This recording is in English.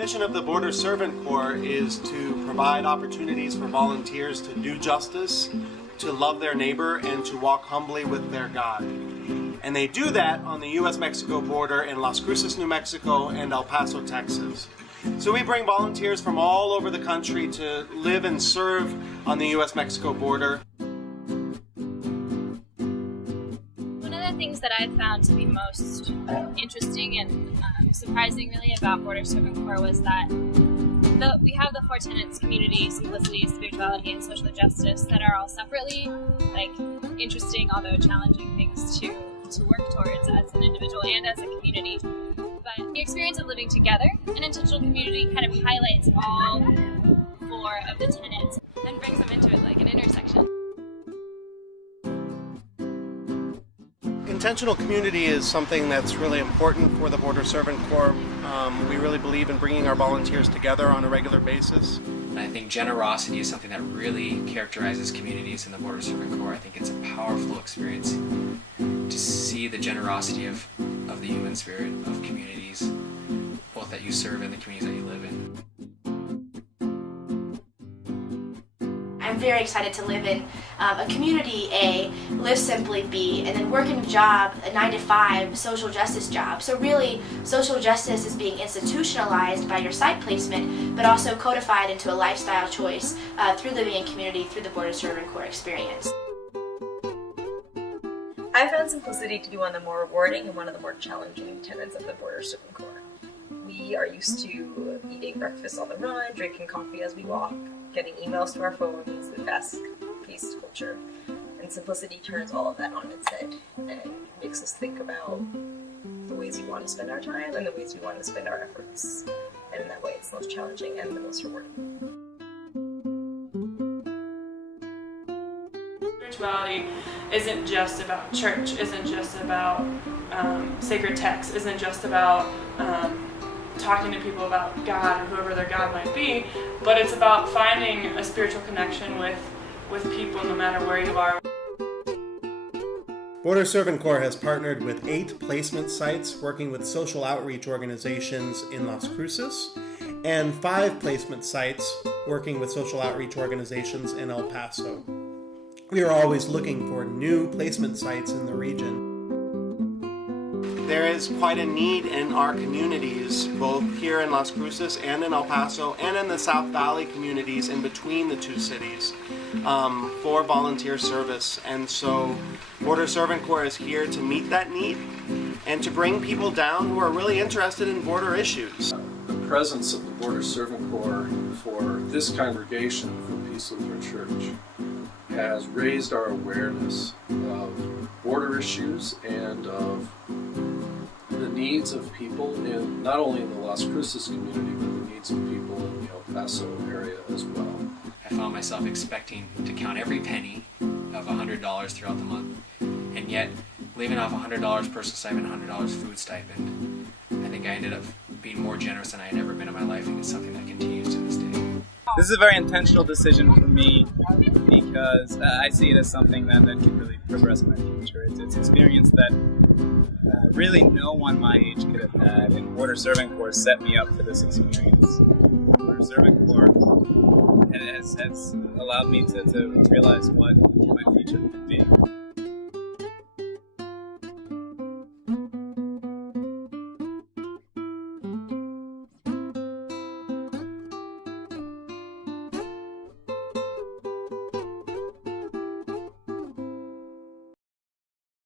mission of the Border Servant Corps is to provide opportunities for volunteers to do justice, to love their neighbor, and to walk humbly with their God. And they do that on the U.S.-Mexico border in Las Cruces, New Mexico, and El Paso, Texas. So we bring volunteers from all over the country to live and serve on the U.S.-Mexico border. One of the things that I've found to be most interesting and surprising really about Border Servant Corps was that we have the four tenets: community, simplicity, spirituality, and social justice, that are all separately interesting, although challenging things to work towards as an individual and as a community. But the experience of living together, an intentional community, kind of highlights all four of the tenets and brings them into like an intersection. Intentional community is something that's really important for the Border Servant Corps. We really believe in bringing our volunteers together on a regular basis. And I think generosity is something that really characterizes communities in the Border Servant Corps. I think it's a powerful experience to see the generosity of the human spirit of communities, both that you serve and the communities that you live in. I'm very excited to live in a community A, live simply B, and then work in a job, a 9-to-5 social justice job. So really, social justice is being institutionalized by your site placement, but also codified into a lifestyle choice through living in community, through the Border Servant Corps experience. I found simplicity to be one of the more rewarding and one of the more challenging tenets of the Border Servant Corps. We are used to eating breakfast on the run, drinking coffee as we walk, getting emails to our phones, the fast-paced culture. And simplicity turns all of that on its head and makes us think about the ways we want to spend our time and the ways we want to spend our efforts. And in that way, it's the most challenging and the most rewarding. Spirituality isn't just about church, isn't just about sacred texts, isn't just about talking to people about God or whoever their God might be, but it's about finding a spiritual connection with people no matter where you are. Border Servant Corps has partnered with 8 placement sites working with social outreach organizations in Las Cruces and 5 placement sites working with social outreach organizations in El Paso. We are always looking for new placement sites in the region. There is quite a need in our communities, both here in Las Cruces and in El Paso and in the South Valley communities in between the two cities, for volunteer service. And so Border Servant Corps is here to meet that need and to bring people down who are really interested in border issues. The presence of the Border Servant Corps for this congregation, for Peace Lutheran Church, has raised our awareness of border issues and of the needs of people in not only in the Las Cruces community, but the needs of people in the El Paso area as well. I found myself expecting to count every penny of $100 throughout the month, and yet leaving off $100 personal stipend, $100 food stipend. I think I ended up being more generous than I had ever been in my life, and it's something that continues to this day. This is a very intentional decision for me because I see it as something that can really progress my future. It's experience that really no one my age could have had, and Border Servant Corps set me up for this experience. Border Servant Corps has allowed me to realize what my future could be.